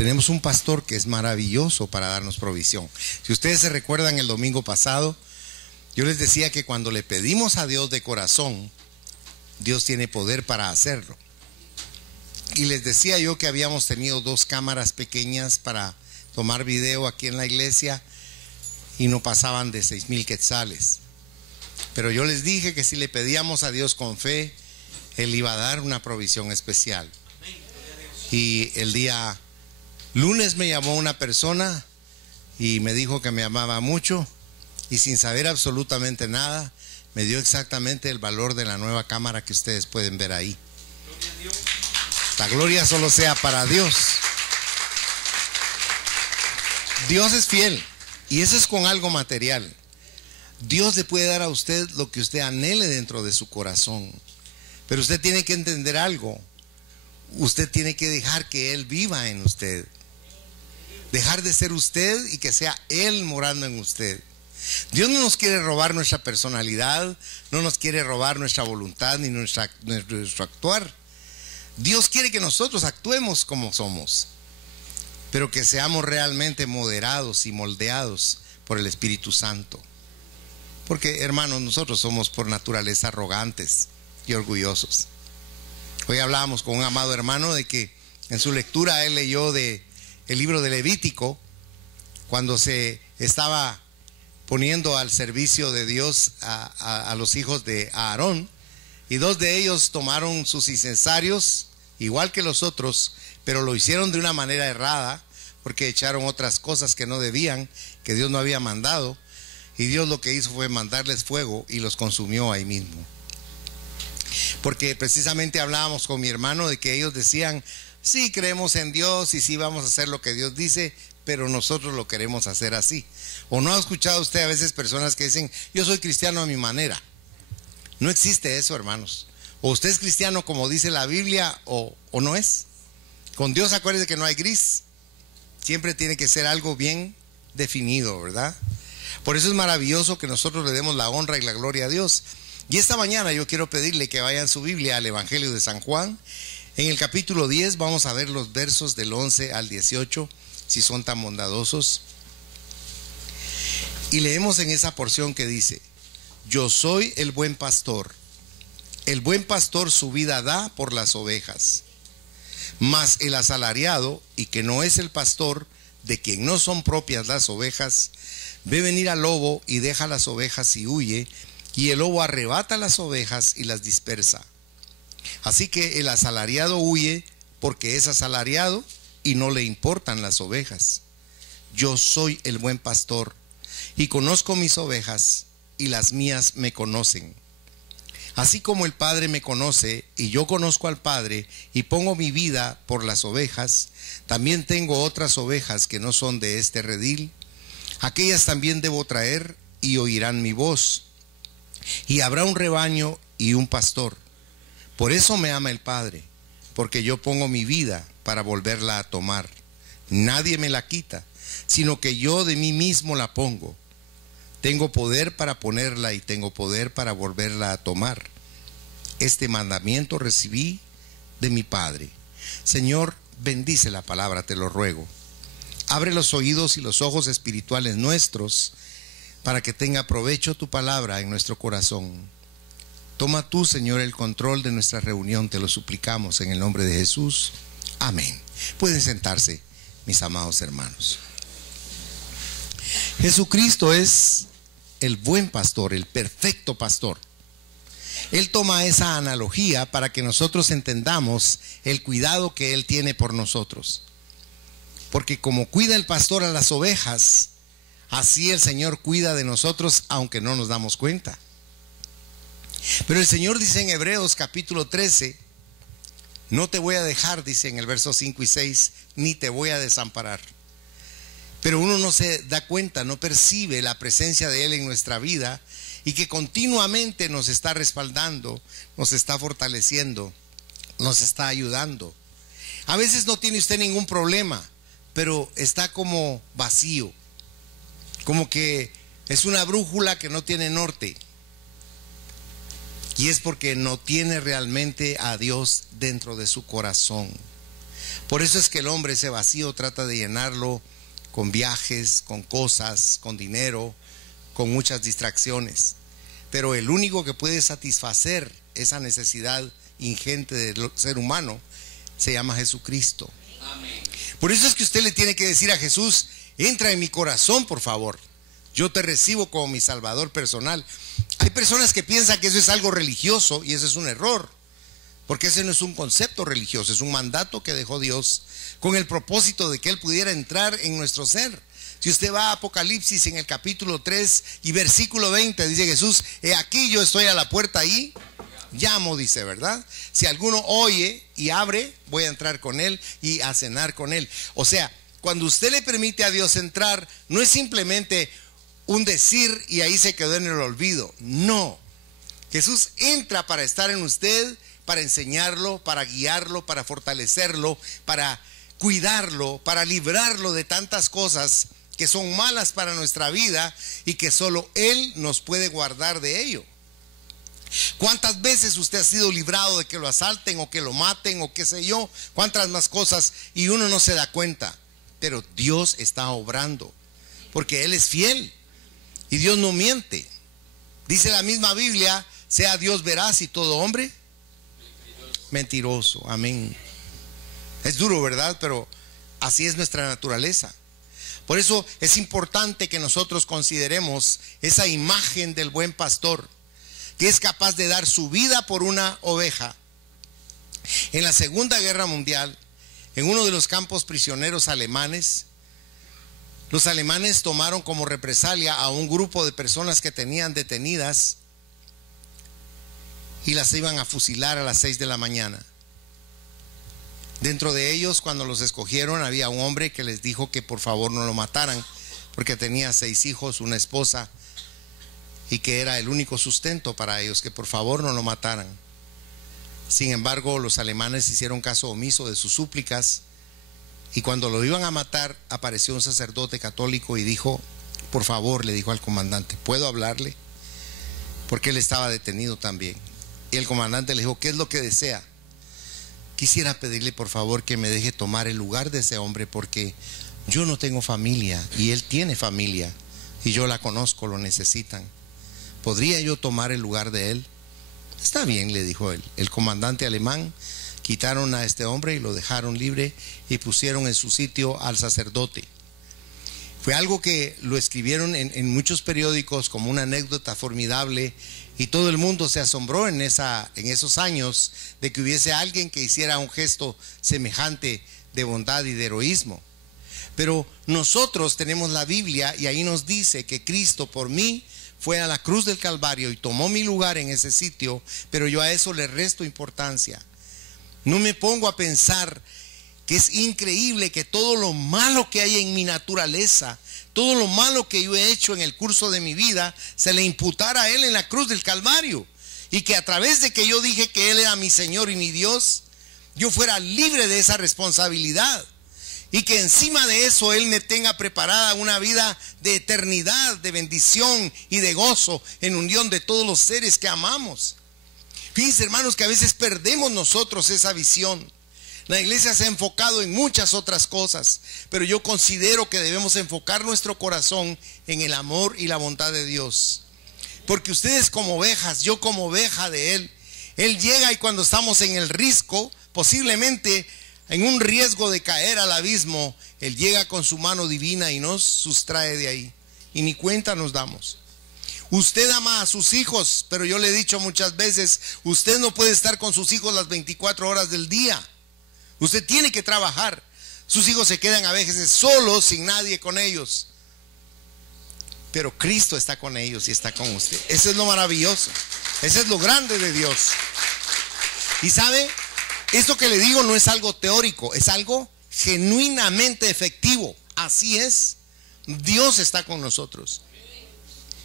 tenemos un pastor que es maravilloso para darnos provisión. Si ustedes se recuerdan el domingo pasado, yo les decía que cuando le pedimos a Dios de corazón, Dios tiene poder para hacerlo. Y les decía yo que habíamos tenido 2 cámaras pequeñas para tomar video aquí en la iglesia y no pasaban de 6,000 quetzales. Pero yo les dije que si le pedíamos a Dios con fe, Él iba a dar una provisión especial. Y el día lunes me llamó una persona y me dijo que me amaba mucho, y sin saber absolutamente nada, me dio exactamente el valor de la nueva cámara que ustedes pueden ver ahí. La gloria solo sea para Dios. Dios es fiel, y eso es con algo material. Dios le puede dar a usted lo que usted anhele dentro de su corazón, pero usted tiene que entender algo. Usted tiene que dejar que Él viva en usted, dejar de ser usted y que sea Él morando en usted. Dios no nos quiere robar nuestra personalidad, no nos quiere robar nuestra voluntad ni nuestro actuar. Dios quiere que nosotros actuemos como somos, pero que seamos realmente moderados y moldeados por el Espíritu Santo. Porque, hermanos, nosotros somos por naturaleza arrogantes y orgullosos. Hoy hablábamos con un amado hermano de que en su lectura él leyó el libro de Levítico, cuando se estaba poniendo al servicio de Dios a los hijos de Aarón, y 2 de ellos tomaron sus incensarios igual que los otros, pero lo hicieron de una manera errada, porque echaron otras cosas que no debían, que Dios no había mandado, y Dios lo que hizo fue mandarles fuego y los consumió ahí mismo. Porque precisamente hablábamos con mi hermano de que ellos decían: sí, creemos en Dios y sí vamos a hacer lo que Dios dice, pero nosotros lo queremos hacer así. ¿O no ha escuchado usted a veces personas que dicen: yo soy cristiano a mi manera? No existe eso, hermanos. O usted es cristiano como dice la Biblia, o no es. Con Dios acuérdese que no hay gris. Siempre tiene que ser algo bien definido, ¿verdad? Por eso es maravilloso que nosotros le demos la honra y la gloria a Dios. Y esta mañana yo quiero pedirle que vayan su Biblia al Evangelio de San Juan. En el capítulo 10 vamos a ver los versos del 11 al 18, si son tan bondadosos. Y leemos en esa porción que dice: yo soy el buen pastor. El buen pastor su vida da por las ovejas. Mas el asalariado, y que no es el pastor, de quien no son propias las ovejas, ve venir al lobo y deja las ovejas y huye, y el lobo arrebata las ovejas y las dispersa. Así que el asalariado huye porque es asalariado y no le importan las ovejas. Yo soy el buen pastor y conozco mis ovejas, y las mías me conocen. Así como el Padre me conoce y yo conozco al Padre y pongo mi vida por las ovejas, también tengo otras ovejas que no son de este redil. Aquellas también debo traer y oirán mi voz. Y habrá un rebaño y un pastor. Por eso me ama el Padre, porque yo pongo mi vida para volverla a tomar. Nadie me la quita, sino que yo de mí mismo la pongo. Tengo poder para ponerla y tengo poder para volverla a tomar. Este mandamiento recibí de mi Padre. Señor, bendice la palabra, te lo ruego. Abre los oídos y los ojos espirituales nuestros para que tenga provecho tu palabra en nuestro corazón. Toma tú, Señor, el control de nuestra reunión, te lo suplicamos en el nombre de Jesús. Amén. Pueden sentarse, mis amados hermanos. Jesucristo es el buen pastor, el perfecto pastor. Él toma esa analogía para que nosotros entendamos el cuidado que Él tiene por nosotros. Porque como cuida el pastor a las ovejas, así el Señor cuida de nosotros, aunque no nos damos cuenta. Pero el Señor dice en Hebreos capítulo 13, no te voy a dejar, dice en el verso 5 y 6, ni te voy a desamparar. Pero uno no se da cuenta, no percibe la presencia de Él en nuestra vida, y que continuamente nos está respaldando, nos está fortaleciendo, nos está ayudando. A veces no tiene usted ningún problema, pero está como vacío, como que es una brújula que no tiene norte. Y es porque no tiene realmente a Dios dentro de su corazón. Por eso es que el hombre ese vacío trata de llenarlo con viajes, con cosas, con dinero, con muchas distracciones. Pero el único que puede satisfacer esa necesidad ingente del ser humano se llama Jesucristo. Amén. Por eso es que usted le tiene que decir a Jesús: entra en mi corazón, por favor. Yo te recibo como mi Salvador personal. Hay personas que piensan que eso es algo religioso, y eso es un error, porque ese no es un concepto religioso, es un mandato que dejó Dios con el propósito de que Él pudiera entrar en nuestro ser. Si usted va a Apocalipsis en el capítulo 3 y versículo 20, dice Jesús: he aquí yo estoy a la puerta ahí, llamo, dice, ¿verdad? Si alguno oye y abre, voy a entrar con él y a cenar con él. O sea, cuando usted le permite a Dios entrar, no es simplemente un decir y ahí se quedó en el olvido. No, Jesús entra para estar en usted, para enseñarlo, para guiarlo, para fortalecerlo, para cuidarlo, para librarlo de tantas cosas que son malas para nuestra vida y que solo Él nos puede guardar de ello. ¿Cuántas veces usted ha sido librado de que lo asalten o que lo maten o qué sé yo? ¿Cuántas más cosas? Y uno no se da cuenta. Pero Dios está obrando, porque Él es fiel y Dios no miente. Dice la misma Biblia: sea Dios veraz y todo hombre mentiroso. Amén. Es duro, ¿verdad? Pero así es nuestra naturaleza. Por eso es importante que nosotros consideremos esa imagen del buen pastor, que es capaz de dar su vida por una oveja. En la Segunda Guerra Mundial, en uno de los campos prisioneros alemanes, los alemanes tomaron como represalia a un grupo de personas que tenían detenidas y las iban a fusilar a las 6 de la mañana. Dentro de ellos, cuando los escogieron, había un hombre que les dijo que por favor no lo mataran, porque tenía 6 hijos, una esposa, y que era el único sustento para ellos, que por favor no lo mataran. Sin embargo, los alemanes hicieron caso omiso de sus súplicas, y cuando lo iban a matar, apareció un sacerdote católico y dijo: por favor, le dijo al comandante, ¿puedo hablarle? Porque él estaba detenido también. Y el comandante le dijo: ¿qué es lo que desea? Quisiera pedirle por favor que me deje tomar el lugar de ese hombre, porque yo no tengo familia y él tiene familia y yo la conozco, lo necesitan. ¿Podría yo tomar el lugar de él? Está bien, le dijo él. El comandante alemán quitaron a este hombre y lo dejaron libre y pusieron en su sitio al sacerdote. Fue algo que lo escribieron en muchos periódicos como una anécdota formidable, y todo el mundo se asombró en esos años de que hubiese alguien que hiciera un gesto semejante de bondad y de heroísmo. Pero nosotros tenemos la Biblia y ahí nos dice que Cristo por mí fue a la cruz del Calvario y tomó mi lugar en ese sitio, pero yo a eso le resto importancia. No me pongo a pensar que es increíble que todo lo malo que hay en mi naturaleza, todo lo malo que yo he hecho en el curso de mi vida, se le imputara a Él en la cruz del Calvario, y que a través de que yo dije que Él era mi Señor y mi Dios, yo fuera libre de esa responsabilidad, y que encima de eso Él me tenga preparada una vida de eternidad, de bendición y de gozo en unión de todos los seres que amamos. Fíjense, hermanos, que a veces perdemos nosotros esa visión. La iglesia se ha enfocado en muchas otras cosas, pero yo considero que debemos enfocar nuestro corazón en el amor y la bondad de Dios. Porque ustedes como ovejas, yo como oveja de Él, Él llega y cuando estamos en el risco, posiblemente en un riesgo de caer al abismo, Él llega con su mano divina y nos sustrae de ahí. Y ni cuenta nos damos. Usted ama a sus hijos, pero yo le he dicho muchas veces, usted no puede estar con sus hijos las 24 horas del día. Usted tiene que trabajar. Sus hijos se quedan a veces solos, sin nadie con ellos. Pero Cristo está con ellos y está con usted. Eso es lo maravilloso. Eso es lo grande de Dios. Y sabe, esto que le digo no es algo teórico, es algo genuinamente efectivo. Así es. Dios está con nosotros.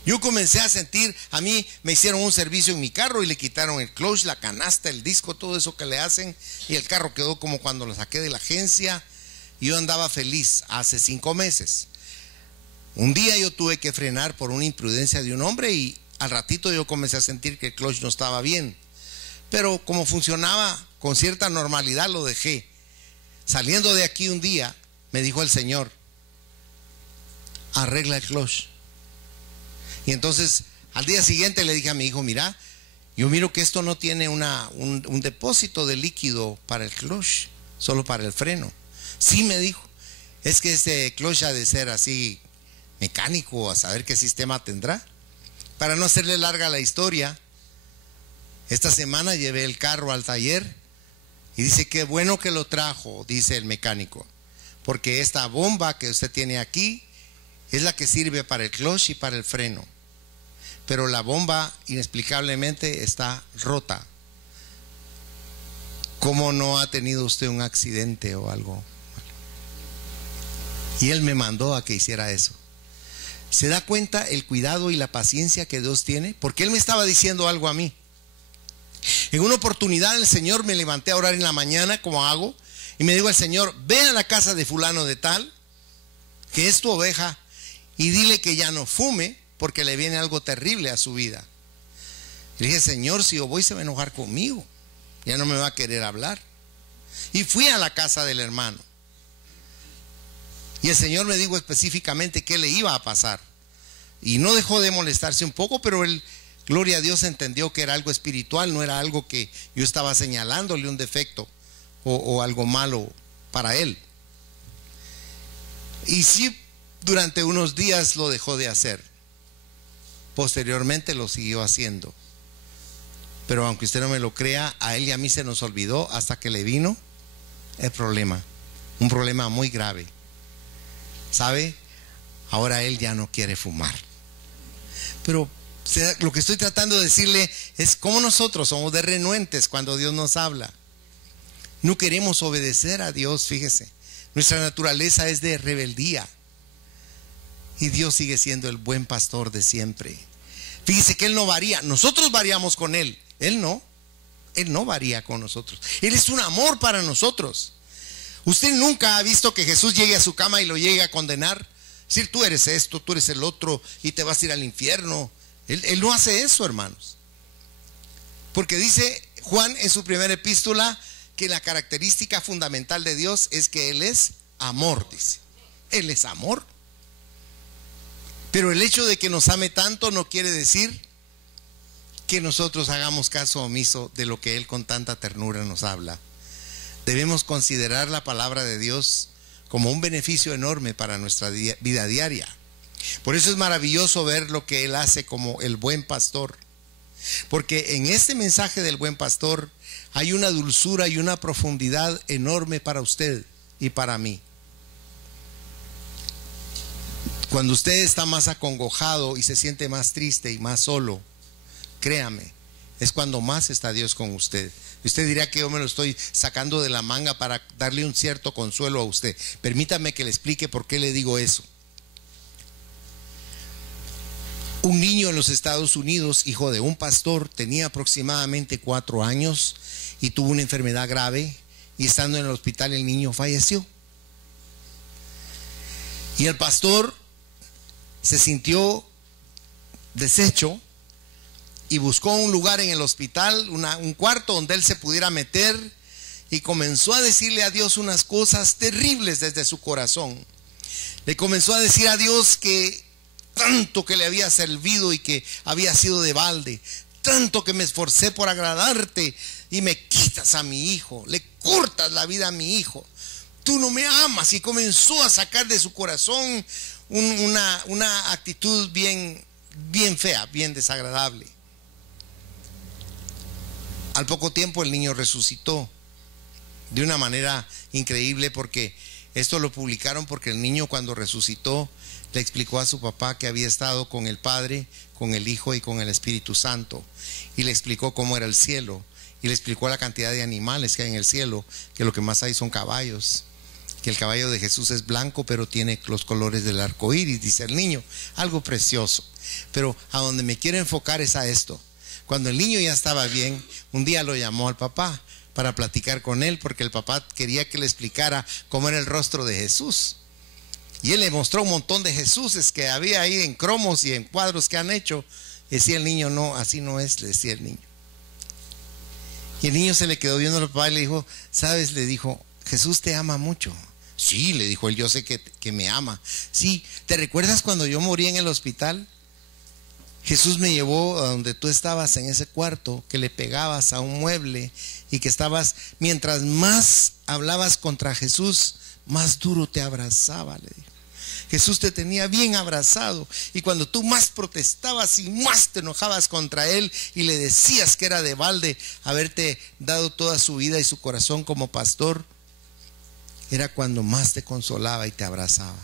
Yo comencé a sentir, a mí me hicieron un servicio en mi carro y le quitaron el clutch, la canasta, el disco, todo eso que le hacen, y el carro quedó como cuando lo saqué de la agencia. Y yo andaba feliz hace 5 meses. Un día yo tuve que frenar por una imprudencia de un hombre y al ratito yo comencé a sentir que el clutch no estaba bien, pero como funcionaba con cierta normalidad lo dejé. Saliendo de aquí un día, me dijo el Señor, arregla el clutch. Y entonces al día siguiente le dije a mi hijo, mira, yo miro que esto no tiene un depósito de líquido para el clutch, solo para el freno. Sí, me dijo, es que este clutch ha de ser así mecánico, a saber qué sistema tendrá. Para no hacerle larga la historia, esta semana llevé el carro al taller y dice, qué bueno que lo trajo, dice el mecánico, porque esta bomba que usted tiene aquí es la que sirve para el clutch y para el freno, pero la bomba inexplicablemente está rota. ¿Cómo no ha tenido usted un accidente o algo? Y él me mandó a que hiciera eso. ¿Se da cuenta el cuidado y la paciencia que Dios tiene? Porque él me estaba diciendo algo a mí. En una oportunidad el Señor, me levanté a orar en la mañana, como hago, y me dijo el Señor, ve a la casa de fulano de tal, que es tu oveja, y dile que ya no fume, porque le viene algo terrible a su vida. Y le dije, Señor, si yo voy se va a enojar conmigo, ya no me va a querer hablar. Y fui a la casa del hermano. Y el Señor me dijo específicamente qué le iba a pasar. Y no dejó de molestarse un poco, pero él, gloria a Dios, entendió que era algo espiritual, no era algo que yo estaba señalándole un defecto o algo malo para él. Y sí, durante unos días lo dejó de hacer. Posteriormente lo siguió haciendo. Pero aunque usted no me lo crea, a él y a mí se nos olvidó hasta que le vino el problema. Un problema muy grave. ¿Sabe? Ahora él ya no quiere fumar. Pero lo que estoy tratando de decirle es cómo nosotros somos de renuentes cuando Dios nos habla. No queremos obedecer a Dios, fíjese. Nuestra naturaleza es de rebeldía. Y Dios sigue siendo el buen pastor de siempre. Fíjese que Él no varía. Nosotros variamos con Él. Él no. Él no varía con nosotros. Él es un amor para nosotros. Usted nunca ha visto que Jesús llegue a su cama y lo llegue a condenar. Decir, tú eres esto, tú eres el otro y te vas a ir al infierno. Él no hace eso, hermanos. Porque dice Juan en su primera epístola que la característica fundamental de Dios es que Él es amor, dice. Él es amor. Pero el hecho de que nos ame tanto no quiere decir que nosotros hagamos caso omiso de lo que Él con tanta ternura nos habla. Debemos considerar la palabra de Dios como un beneficio enorme para nuestra vida diaria. Por eso es maravilloso ver lo que Él hace como el buen pastor. Porque en este mensaje del buen pastor hay una dulzura y una profundidad enorme para usted y para mí. Cuando usted está más acongojado y se siente más triste y más solo, créame, es cuando más está Dios con usted. Usted dirá que yo me lo estoy sacando de la manga para darle un cierto consuelo a usted. Permítame que le explique por qué le digo eso. Un niño en los Estados Unidos, hijo de un pastor, tenía aproximadamente 4 años y tuvo una enfermedad grave, y estando en el hospital el niño falleció. Y el pastor se sintió deshecho y buscó un lugar en el hospital, un cuarto donde él se pudiera meter, y comenzó a decirle a Dios unas cosas terribles desde su corazón. Le comenzó a decir a Dios que tanto que le había servido y que había sido de balde, tanto que me esforcé por agradarte y me quitas a mi hijo, le cortas la vida a mi hijo, tú no me amas. Y comenzó a sacar de su corazón una actitud bien fea, bien desagradable. Al poco tiempo el niño resucitó de una manera increíble, porque esto lo publicaron porque el niño, cuando resucitó, le explicó a su papá que había estado con el Padre, con el Hijo y con el Espíritu Santo, y le explicó cómo era el cielo, y le explicó la cantidad de animales que hay en el cielo, que lo que más hay son caballos, que el caballo de Jesús es blanco pero tiene los colores del arco iris, dice el niño. Algo precioso. Pero a donde me quiero enfocar es a esto. Cuando el niño ya estaba bien, un día lo llamó al papá para platicar con él, porque el papá quería que le explicara cómo era el rostro de Jesús. Y él le mostró un montón de Jesuses que había ahí en cromos y en cuadros que han hecho. Decía el niño, no, así no es, le decía el niño. Y el niño se le quedó viendo al papá y le dijo, ¿sabes? Le dijo, Jesús te ama mucho. Sí, le dijo él, yo sé que me ama. Sí, ¿te recuerdas cuando yo morí en el hospital? Jesús me llevó a donde tú estabas en ese cuarto, que le pegabas a un mueble y que estabas, mientras más hablabas contra Jesús, más duro te abrazaba, le dijo. Jesús te tenía bien abrazado, y cuando tú más protestabas y más te enojabas contra él y le decías que era de balde haberte dado toda su vida y su corazón como pastor, era cuando más te consolaba y te abrazaba.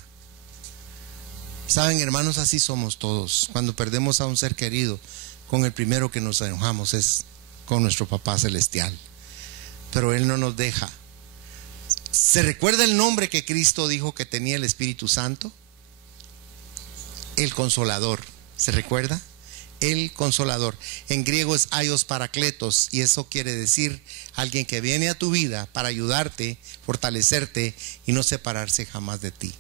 Saben, hermanos, así somos todos. Cuando perdemos a un ser querido, con el primero que nos enojamos es con nuestro Papá Celestial, pero Él no nos deja. ¿Se recuerda el nombre que Cristo dijo que tenía el Espíritu Santo? El Consolador. ¿Se recuerda? El Consolador. En griego es aios parakletos, y eso quiere decir alguien que viene a tu vida para ayudarte, fortalecerte y no separarse jamás de ti.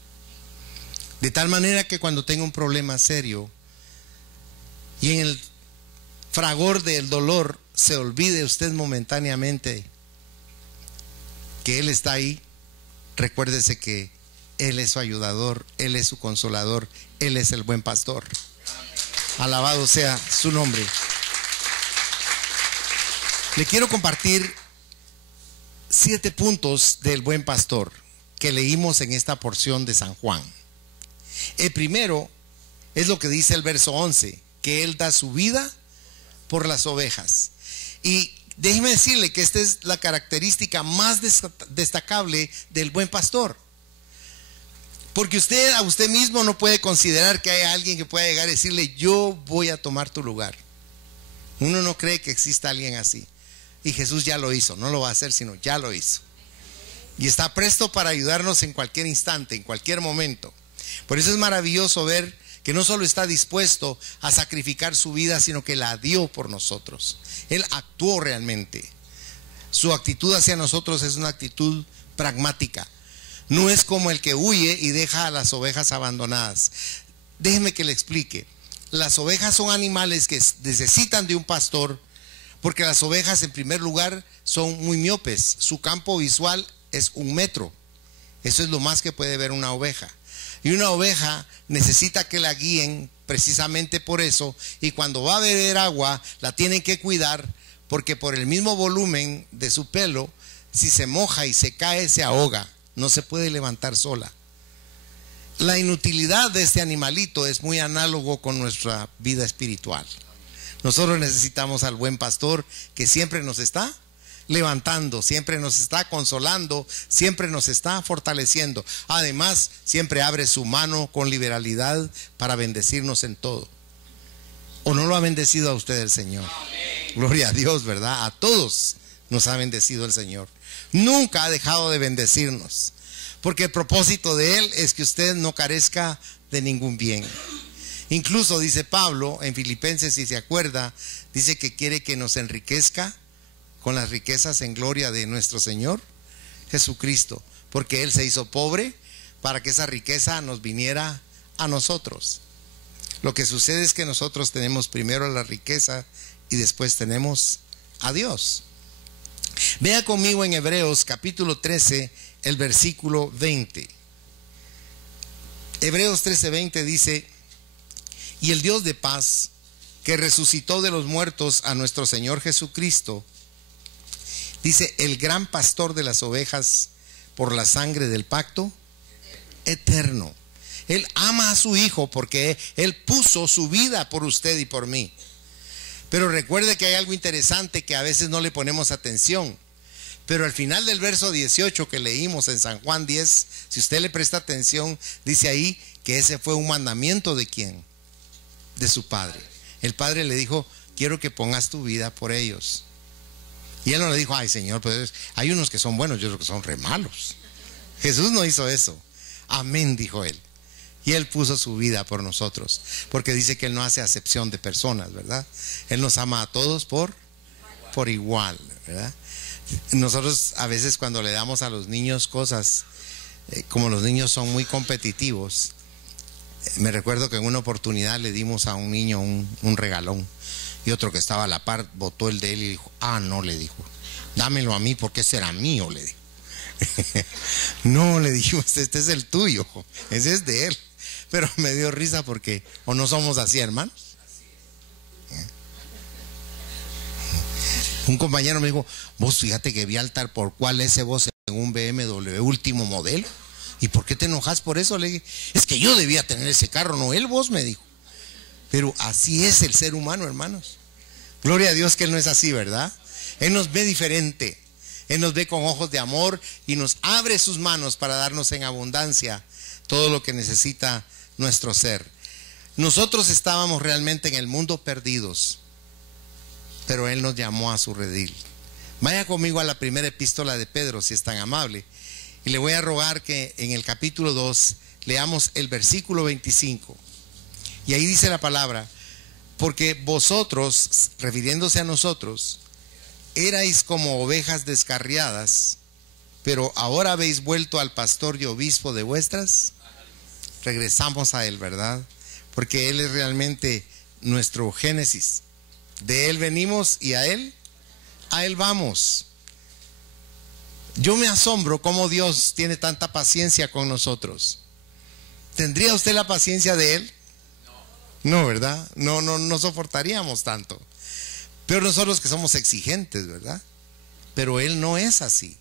De tal manera que cuando tenga un problema serio y en el fragor del dolor se olvide usted momentáneamente que Él está ahí, recuérdese que Él es su ayudador, Él es su consolador, Él es el buen pastor. Alabado sea su nombre. Le quiero compartir 7 puntos del buen pastor que leímos en esta porción de San Juan. El primero es lo que dice el verso 11, que Él da su vida por las ovejas. Y déjeme decirle que esta es la característica más destacable del buen pastor. Porque usted a usted mismo no puede considerar que hay alguien que pueda llegar a decirle, yo voy a tomar tu lugar. Uno no cree que exista alguien así. Y Jesús ya lo hizo, no lo va a hacer, sino ya lo hizo. Y está presto para ayudarnos en cualquier instante, en cualquier momento. Por eso es maravilloso ver que no solo está dispuesto a sacrificar su vida, sino que la dio por nosotros. Él actuó realmente. Su actitud hacia nosotros es una actitud pragmática. No es como el que huye y deja a las ovejas abandonadas. Déjeme que le explique. Las ovejas son animales que necesitan de un pastor, porque las ovejas en primer lugar son muy miopes. Su campo visual es 1 metro. Eso es lo más que puede ver una oveja. Y una oveja necesita que la guíen precisamente por eso, y cuando va a beber agua la tienen que cuidar, porque por el mismo volumen de su pelo, si se moja y se cae, se ahoga, no se puede levantar sola. La inutilidad de este animalito es muy análogo con nuestra vida espiritual. Nosotros necesitamos al buen pastor que siempre nos está levantando, siempre nos está consolando, siempre nos está fortaleciendo. Además, siempre abre su mano con liberalidad para bendecirnos en todo. ¿O no lo ha bendecido a usted el Señor? Amén. Gloria a Dios, ¿verdad? A todos nos ha bendecido el Señor. Nunca ha dejado de bendecirnos, porque el propósito de Él es que usted no carezca de ningún bien. Incluso dice Pablo en Filipenses, si se acuerda, dice que quiere que nos enriquezca con las riquezas en gloria de nuestro Señor Jesucristo, porque Él se hizo pobre para que esa riqueza nos viniera a nosotros. Lo que sucede es que nosotros tenemos primero la riqueza y después tenemos a Dios. Vea conmigo en Hebreos capítulo 13, el versículo 20. Hebreos 13:20 dice: y el Dios de paz, que resucitó de los muertos a nuestro Señor Jesucristo, dice, el gran pastor de las ovejas, por la sangre del pacto eterno. Él ama a su Hijo porque Él puso su vida por usted y por mí. Pero recuerde que hay algo interesante que a veces no le ponemos atención. Pero al final del verso 18 que leímos en San Juan 10, si usted le presta atención, dice ahí que ese fue un mandamiento ¿de quién? De su Padre. El Padre le dijo, quiero que pongas tu vida por ellos. Y Él no le dijo, ay Señor, pues hay unos que son buenos y otros que son re malos. Jesús no hizo eso. Amén, dijo Él. Y Él puso su vida por nosotros, porque dice que Él no hace acepción de personas, ¿verdad? Él nos ama a todos por igual, ¿verdad? Nosotros a veces cuando le damos a los niños cosas, como los niños son muy competitivos, me recuerdo que en una oportunidad le dimos a un niño un regalón, y otro que estaba a la par botó el de él y dijo, ah no, le dijo, dámelo a mí porque ese era mío, le dijo. No, le dijimos, este es el tuyo, ese es de él. Pero me dio risa porque, ¿o no somos así, hermanos? Un compañero me dijo, vos fíjate que vi altar por cuál ese vos en un BMW último modelo. ¿Y por qué te enojas por eso? Le dije, es que yo debía tener ese carro, no él, vos, me dijo. Pero así es el ser humano, hermanos. Gloria a Dios que Él no es así, ¿verdad? Él nos ve diferente. Él nos ve con ojos de amor y nos abre sus manos para darnos en abundancia todo lo que necesita nuestro ser. Nosotros estábamos realmente en el mundo perdidos, pero Él nos llamó a su redil. Vaya conmigo a la primera epístola de Pedro, si es tan amable. Y le voy a rogar que en el capítulo 2 leamos el versículo 25. Y ahí dice la palabra, porque vosotros, refiriéndose a nosotros, erais como ovejas descarriadas, pero ahora habéis vuelto al pastor y obispo de vuestras. Regresamos a Él, ¿verdad? Porque Él es realmente nuestro génesis. De Él venimos y a Él vamos. Yo me asombro cómo Dios tiene tanta paciencia con nosotros. ¿Tendría usted la paciencia de Él? No, ¿verdad? No soportaríamos tanto. Pero nosotros que somos exigentes, ¿verdad? Pero Él no es así.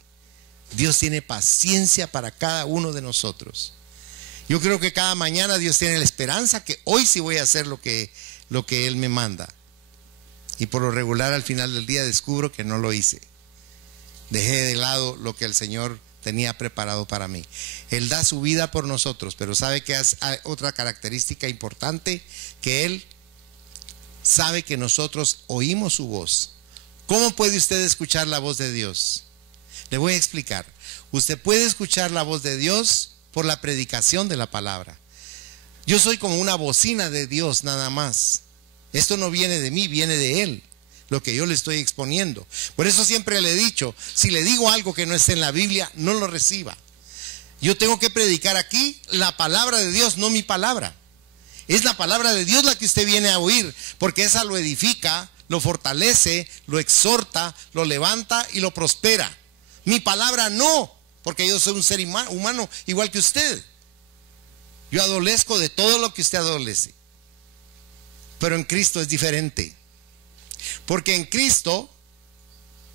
Dios tiene paciencia para cada uno de nosotros. Yo creo que cada mañana Dios tiene la esperanza que hoy sí voy a hacer lo que Él me manda. Y por lo regular al final del día descubro que no lo hice. Dejé de lado lo que el Señor tenía preparado para mí. Él da su vida por nosotros, pero sabe que es otra característica importante, que Él sabe que nosotros oímos su voz. ¿Cómo puede usted escuchar la voz de Dios? Le voy a explicar. Usted puede escuchar la voz de Dios por la predicación de la palabra. Yo soy como una bocina de Dios nada más. Esto no viene de mí, viene de Él, lo que yo le estoy exponiendo. Por eso siempre le he dicho, si le digo algo que no esté en la Biblia, no lo reciba. Yo tengo que predicar aquí la palabra de Dios, no mi palabra. Es la palabra de Dios la que usted viene a oír, porque esa lo edifica, lo fortalece, lo exhorta, lo levanta y lo prospera. Mi palabra no, porque yo soy un ser humano igual que usted. Yo adolezco de todo lo que usted adolece. Pero en Cristo es diferente. Porque en Cristo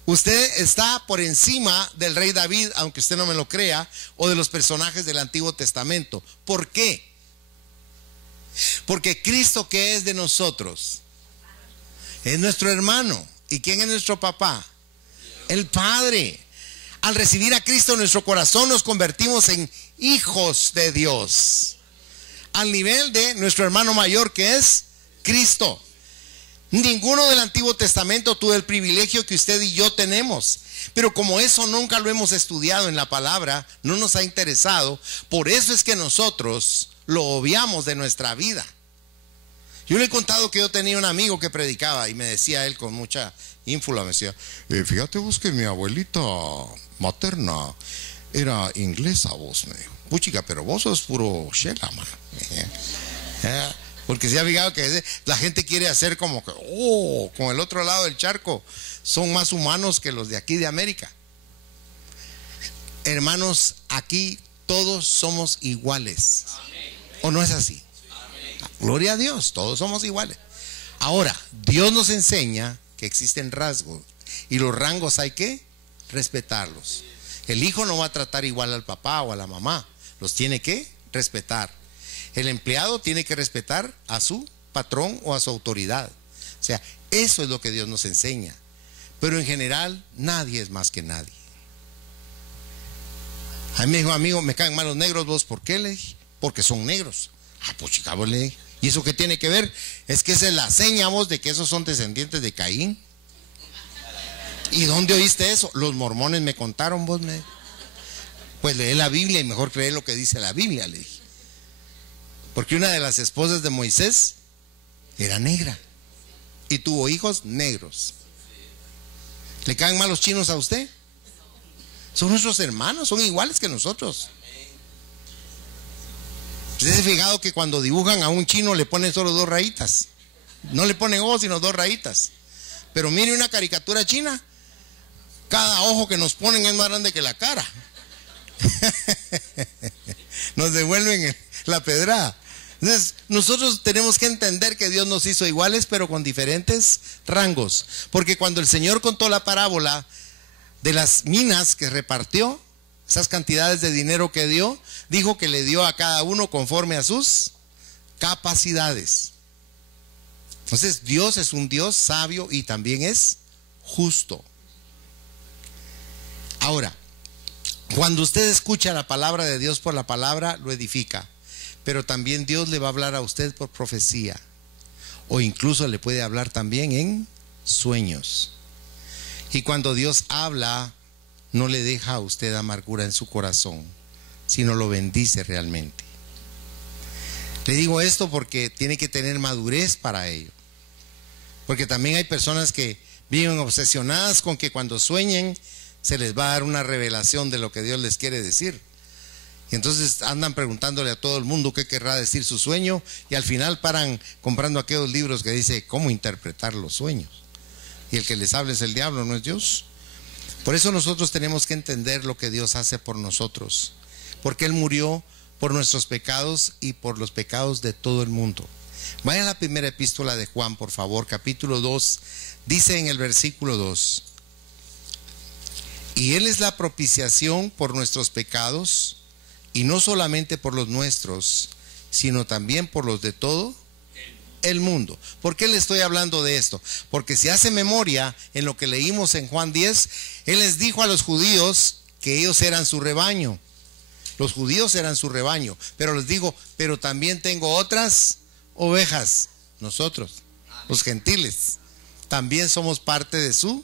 usted está por encima del rey David, aunque usted no me lo crea, o de los personajes del Antiguo Testamento. ¿Por qué? Porque Cristo, ¿qué es de nosotros? Es nuestro hermano. ¿Y quién es nuestro papá? El Padre. Al recibir a Cristo en nuestro corazón nos convertimos en hijos de Dios, al nivel de nuestro hermano mayor, que es Cristo. Ninguno del Antiguo Testamento tuvo el privilegio que usted y yo tenemos, pero como eso nunca lo hemos estudiado en la palabra, no nos ha interesado. Por eso es que nosotros lo obviamos de nuestra vida. Yo le he contado que yo tenía un amigo que predicaba y me decía él con mucha ínfula, me decía, fíjate vos que mi abuelita materna era inglesa, vos, me dijo. Puchica, pero vos sos puro shela, man. Porque se ha fijado que la gente quiere hacer como que, con el otro lado del charco son más humanos que los de aquí de América. Hermanos, aquí todos somos iguales. ¿O no es así? Gloria a Dios, todos somos iguales. Ahora, Dios nos enseña que existen rasgos y los rangos hay que respetarlos. El hijo no va a tratar igual al papá o a la mamá, los tiene que respetar. El empleado tiene que respetar a su patrón o a su autoridad. O sea, eso es lo que Dios nos enseña. Pero en general, nadie es más que nadie. A mí me dijo, amigo, me caen mal los negros, vos, ¿por qué? Le dije, porque son negros. Pues chica, vos, le dije, ¿y eso qué tiene que ver? Es que esa es la seña, vos, de que esos son descendientes de Caín. ¿Y dónde oíste eso? Los mormones me contaron, vos, me dijo. Pues lee la Biblia y mejor cree lo que dice la Biblia, le dije. Porque una de las esposas de Moisés era negra y tuvo hijos negros. ¿Le caen mal los chinos a usted? Son nuestros hermanos, son iguales que nosotros. ¿Usted se ha fijado que cuando dibujan a un chino le ponen solo 2 rayitas? No le ponen ojos sino 2 rayitas. Pero mire una caricatura china, cada ojo que nos ponen es más grande que la cara. Nos devuelven la pedrada. Entonces, nosotros tenemos que entender que Dios nos hizo iguales, pero con diferentes rangos. Porque cuando el Señor contó la parábola de las minas que repartió, esas cantidades de dinero que dio, dijo que le dio a cada uno conforme a sus capacidades. Entonces, Dios es un Dios sabio y también es justo. Ahora, cuando usted escucha la palabra de Dios por la palabra, lo edifica. Pero también Dios le va a hablar a usted por profecía. O incluso le puede hablar también en sueños. Y cuando Dios habla, no le deja a usted amargura en su corazón, sino lo bendice realmente. Le digo esto porque tiene que tener madurez para ello. Porque también hay personas que viven obsesionadas con que cuando sueñen se les va a dar una revelación de lo que Dios les quiere decir. Y entonces andan preguntándole a todo el mundo qué querrá decir su sueño, y al final paran comprando aquellos libros que dice cómo interpretar los sueños. Y el que les habla es el diablo, no es Dios. Por eso nosotros tenemos que entender lo que Dios hace por nosotros, porque Él murió por nuestros pecados y por los pecados de todo el mundo. Vaya a la primera epístola de Juan, por favor, capítulo 2, dice en el versículo 2: y Él es la propiciación por nuestros pecados, y no solamente por los nuestros, sino también por los de todo el mundo. ¿Por qué le estoy hablando de esto? Porque si hace memoria en lo que leímos en Juan 10, Él les dijo a los judíos que ellos eran su rebaño. Los judíos eran su rebaño, pero les digo, pero también tengo otras ovejas. Nosotros, los gentiles, también somos parte de su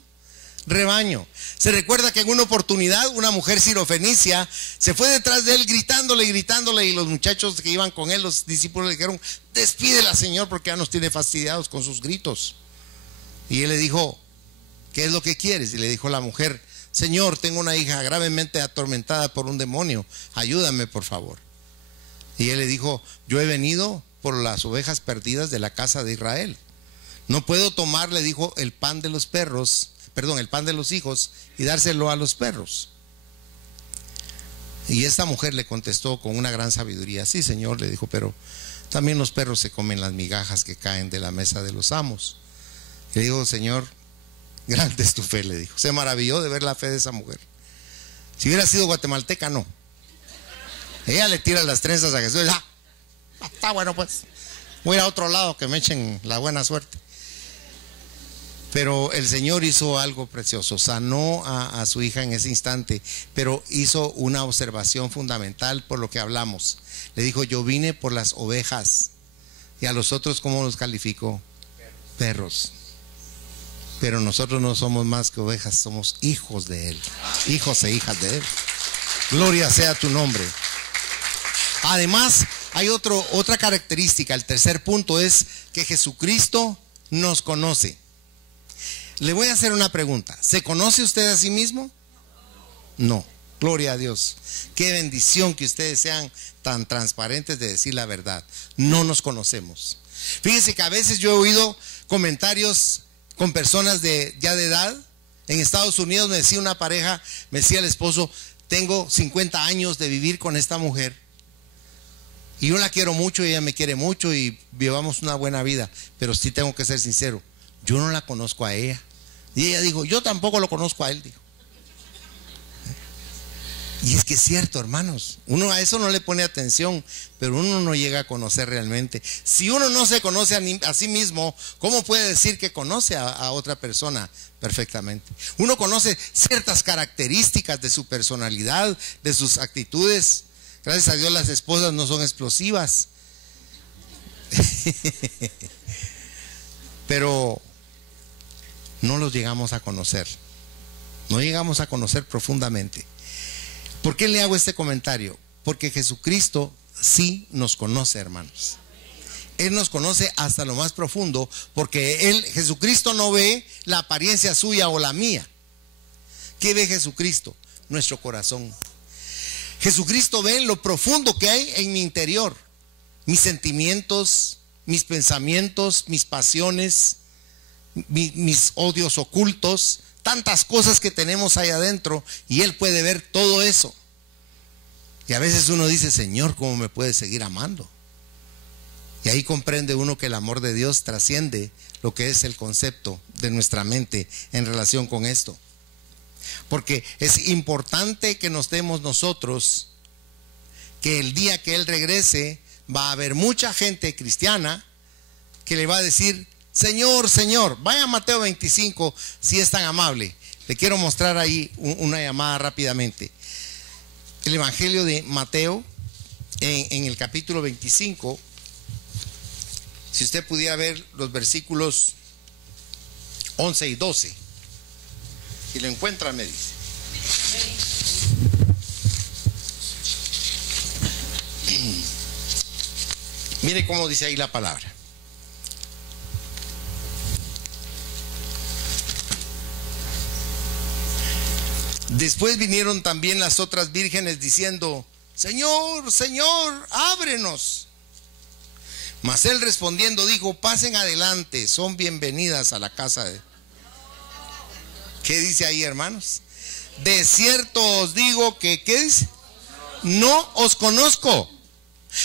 rebaño. Se recuerda que en una oportunidad una mujer sirofenicia se fue detrás de él gritándole y gritándole, y los muchachos que iban con él, los discípulos, le dijeron: despídela, Señor, porque ya nos tiene fastidiados con sus gritos. Y él le dijo: ¿qué es lo que quieres? Y le dijo la mujer: Señor, tengo una hija gravemente atormentada por un demonio, ayúdame por favor. Y él le dijo: yo he venido por las ovejas perdidas de la casa de Israel. No puedo tomar, le dijo, el pan de los perros, el pan de los hijos y dárselo a los perros. Y esta mujer le contestó con una gran sabiduría: sí, Señor, le dijo, pero también los perros se comen las migajas que caen de la mesa de los amos. Y le dijo: Señor, grande es tu fe, le dijo. Se maravilló de ver la fe de esa mujer. Si hubiera sido guatemalteca, no. Ella le tira las trenzas a Jesús. Está bueno, pues voy a ir a otro lado que me echen la buena suerte. Pero el Señor hizo algo precioso, sanó a su hija en ese instante, pero hizo una observación fundamental por lo que hablamos. Le dijo: yo vine por las ovejas. Y a los otros, ¿cómo los calificó? Perros. Pero nosotros no somos más que ovejas, somos hijos de Él, hijos e hijas de Él. Gloria sea tu nombre. Además, hay otra característica. El tercer punto es que Jesucristo nos conoce. Le voy a hacer una pregunta: ¿se conoce usted a sí mismo? No. Gloria a Dios. Qué bendición que ustedes sean tan transparentes de decir la verdad. No nos conocemos. Fíjese que a veces yo he oído comentarios con personas ya de edad. En Estados Unidos me decía una pareja, me decía el esposo: tengo 50 años de vivir con esta mujer y yo la quiero mucho y ella me quiere mucho y llevamos una buena vida, pero sí tengo que ser sincero, yo no la conozco a ella. Y ella dijo: yo tampoco lo conozco a él, dijo. Y es que es cierto, hermanos, uno a eso no le pone atención, pero uno no llega a conocer realmente. Si uno no se conoce a sí mismo, ¿cómo puede decir que conoce a otra persona perfectamente? Uno conoce ciertas características de su personalidad, de sus actitudes. Gracias a Dios las esposas no son explosivas. Pero no los llegamos a conocer. No llegamos a conocer profundamente. ¿Por qué le hago este comentario? Porque Jesucristo sí nos conoce, hermanos. Él nos conoce hasta lo más profundo, porque Jesucristo no ve la apariencia suya o la mía. ¿Qué ve Jesucristo? Nuestro corazón. Jesucristo ve lo profundo que hay en mi interior, mis sentimientos, mis pensamientos, mis pasiones, mis odios ocultos, tantas cosas que tenemos ahí adentro, y Él puede ver todo eso. Y a veces uno dice, Señor, ¿cómo me puedes seguir amando? Y ahí comprende uno que el amor de Dios trasciende lo que es el concepto de nuestra mente en relación con esto. Porque es importante que nos demos nosotros que el día que Él regrese va a haber mucha gente cristiana que le va a decir, Señor, Señor. Vaya a Mateo 25 si es tan amable. Le quiero mostrar ahí una llamada rápidamente. El Evangelio de Mateo en el capítulo 25. Si usted pudiera ver los versículos 11 y 12. Si lo encuentra, me dice. Mire cómo dice ahí la palabra. Después vinieron también las otras vírgenes diciendo, Señor, Señor, ábrenos. Mas él respondiendo dijo, pasen adelante, son bienvenidas a la casa de... ¿Qué dice ahí, hermanos? De cierto os digo que, ¿qué dice? No os conozco.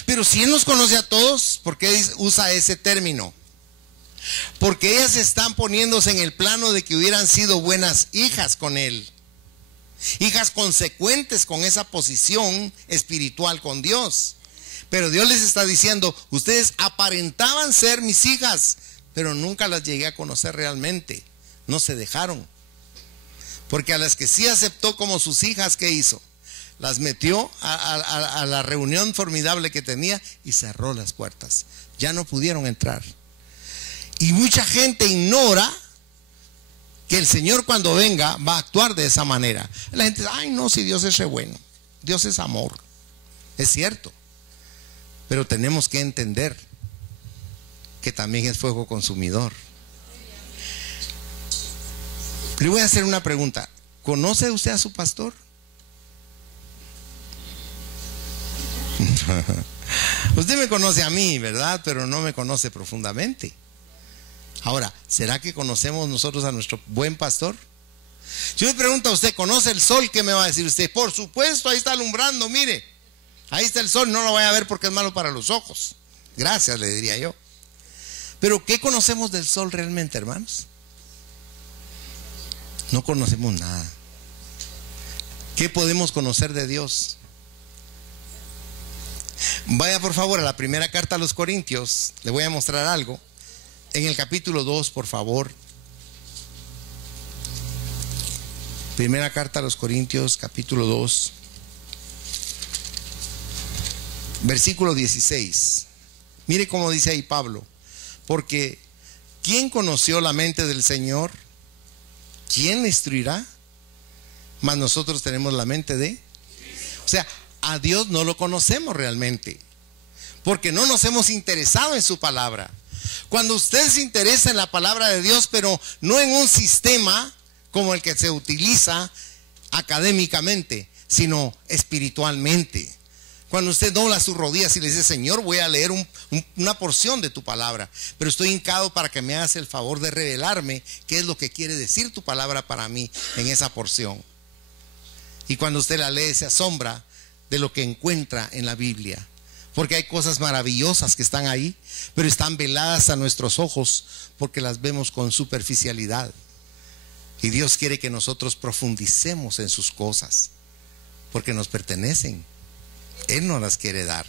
Pero si Él nos conoce a todos, ¿por qué usa ese término? Porque ellas están poniéndose en el plano de que hubieran sido buenas hijas con Él. Hijas consecuentes con esa posición espiritual con Dios. Pero Dios les está diciendo, ustedes aparentaban ser mis hijas, pero nunca las llegué a conocer realmente. No se dejaron. Porque a las que sí aceptó como sus hijas, ¿qué hizo? Las metió a la reunión formidable que tenía y cerró las puertas. Ya no pudieron entrar. Y mucha gente ignora que el Señor cuando venga va a actuar de esa manera. La gente dice, ay no, si Dios es re bueno, Dios es amor. Es cierto. Pero tenemos que entender que también es fuego consumidor. Le voy a hacer una pregunta. ¿Conoce usted a su pastor? Usted me conoce a mí, ¿verdad? Pero no me conoce profundamente. Ahora, ¿será que conocemos nosotros a nuestro buen pastor? Si yo le pregunto a usted, ¿conoce el sol? ¿Qué me va a decir usted? Por supuesto, ahí está alumbrando, mire. Ahí está el sol, no lo vaya a ver porque es malo para los ojos. Gracias, le diría yo. Pero ¿qué conocemos del sol realmente, hermanos? No conocemos nada. ¿Qué podemos conocer de Dios? Vaya por favor a la primera carta a los Corintios. Le voy a mostrar algo. En el capítulo 2, por favor. Primera carta a los Corintios, capítulo 2. Versículo 16. Mire cómo dice ahí Pablo. Porque ¿quién conoció la mente del Señor? ¿Quién le instruirá? Mas nosotros tenemos la mente de... O sea, a Dios no lo conocemos realmente, porque no nos hemos interesado en su palabra. Cuando usted se interesa en la palabra de Dios, pero no en un sistema como el que se utiliza académicamente, sino espiritualmente. Cuando usted dobla sus rodillas y le dice, Señor, voy a leer una porción de tu palabra, pero estoy hincado para que me hagas el favor de revelarme qué es lo que quiere decir tu palabra para mí en esa porción. Y cuando usted la lee, se asombra de lo que encuentra en la Biblia, porque hay cosas maravillosas que están ahí, pero están veladas a nuestros ojos porque las vemos con superficialidad. Y Dios quiere que nosotros profundicemos en sus cosas, porque nos pertenecen. Él nos las quiere dar.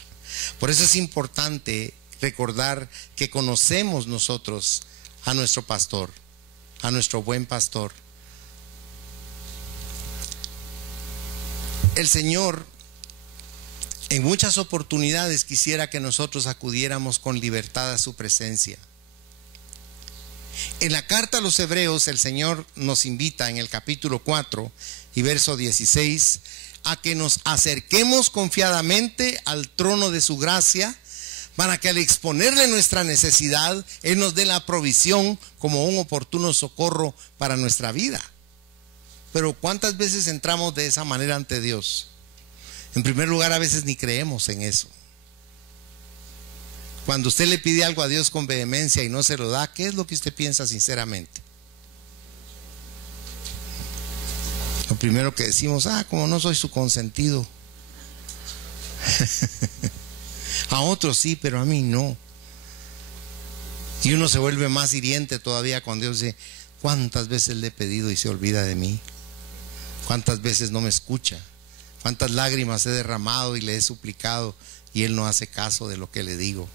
Por eso es importante recordar que conocemos nosotros a nuestro pastor, a nuestro buen pastor. El Señor en muchas oportunidades quisiera que nosotros acudiéramos con libertad a su presencia. En la carta a los Hebreos el Señor nos invita en el capítulo 4 y verso 16 a que nos acerquemos confiadamente al trono de su gracia, para que al exponerle nuestra necesidad, Él nos dé la provisión como un oportuno socorro para nuestra vida. Pero ¿cuántas veces entramos de esa manera ante Dios? En primer lugar, a veces ni creemos en eso. Cuando usted le pide algo a Dios con vehemencia y no se lo da, ¿qué es lo que usted piensa sinceramente? Lo primero que decimos, como no soy su consentido. A otros sí, pero a mí no. Y uno se vuelve más hiriente todavía cuando Dios dice: ¿cuántas veces le he pedido y se olvida de mí? ¿Cuántas veces no me escucha? ¿Cuántas lágrimas he derramado y le he suplicado y Él no hace caso de lo que le digo?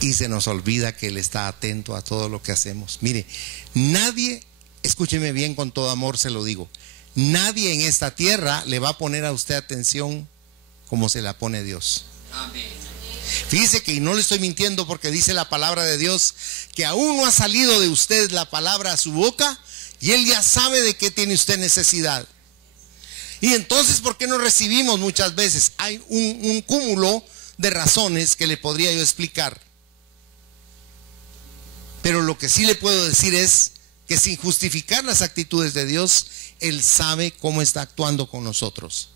Y se nos olvida que Él está atento a todo lo que hacemos. Mire, nadie, escúcheme bien, con todo amor se lo digo, nadie en esta tierra le va a poner a usted atención como se la pone Dios. Amén. Fíjese que, y no le estoy mintiendo, porque dice la palabra de Dios que aún no ha salido de usted la palabra a su boca y Él ya sabe de qué tiene usted necesidad. Y entonces, ¿por qué no recibimos muchas veces? Hay un cúmulo de razones que le podría yo explicar. Pero lo que sí le puedo decir es que, sin justificar las actitudes de Dios, Él sabe cómo está actuando con nosotros,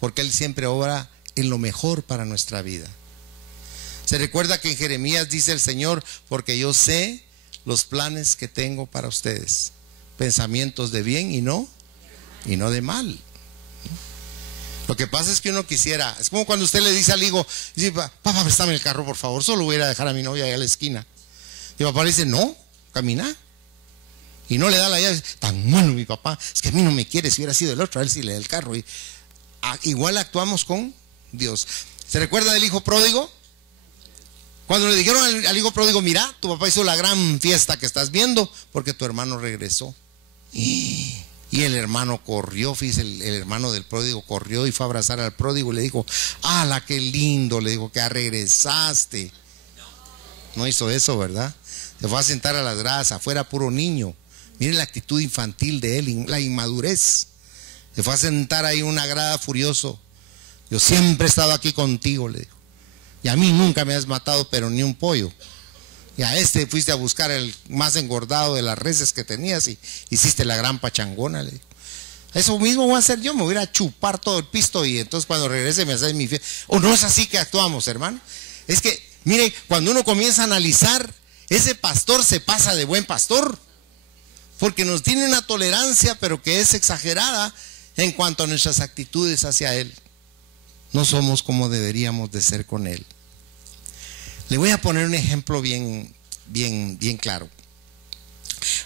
porque Él siempre obra en lo mejor para nuestra vida. Se recuerda que en Jeremías dice el Señor: porque yo sé los planes que tengo para ustedes, pensamientos de bien y no de mal. Lo que pasa es que uno quisiera, es como cuando usted le dice al hijo: papá, préstame el carro por favor, solo voy a ir a dejar a mi novia allá a la esquina. Y papá le dice: no, camina. Y no le da la llave. Tan bueno mi papá, es que a mí no me quiere, si hubiera sido el otro, a él sí le da el carro. Y igual actuamos con Dios. ¿Se recuerda del hijo pródigo? Cuando le dijeron al hijo pródigo: mira, tu papá hizo la gran fiesta que estás viendo porque tu hermano regresó. Y el hermano corrió, fíjese, el hermano del pródigo corrió y fue a abrazar al pródigo y le dijo: ¡hala, qué lindo! Le dijo: que regresaste. No hizo eso, ¿verdad? Se fue a sentar a las gradas, afuera puro niño. Mire la actitud infantil de él, la inmadurez. Se fue a sentar ahí en una grada furioso. Yo siempre he estado aquí contigo, le dijo. Y a mí nunca me has matado, pero ni un pollo. Y a este fuiste a buscar el más engordado de las reses que tenías y hiciste la gran pachangona, le dijo. Eso mismo voy a hacer yo, me voy a ir a chupar todo el pisto y entonces cuando regrese me haces mi fiesta. ¿O no es así que actuamos, hermano? Es que, mire, cuando uno comienza a analizar, ese pastor se pasa de buen pastor, porque nos tiene una tolerancia, pero que es exagerada en cuanto a nuestras actitudes hacia Él. No somos como deberíamos de ser con Él. Le voy a poner un ejemplo bien claro.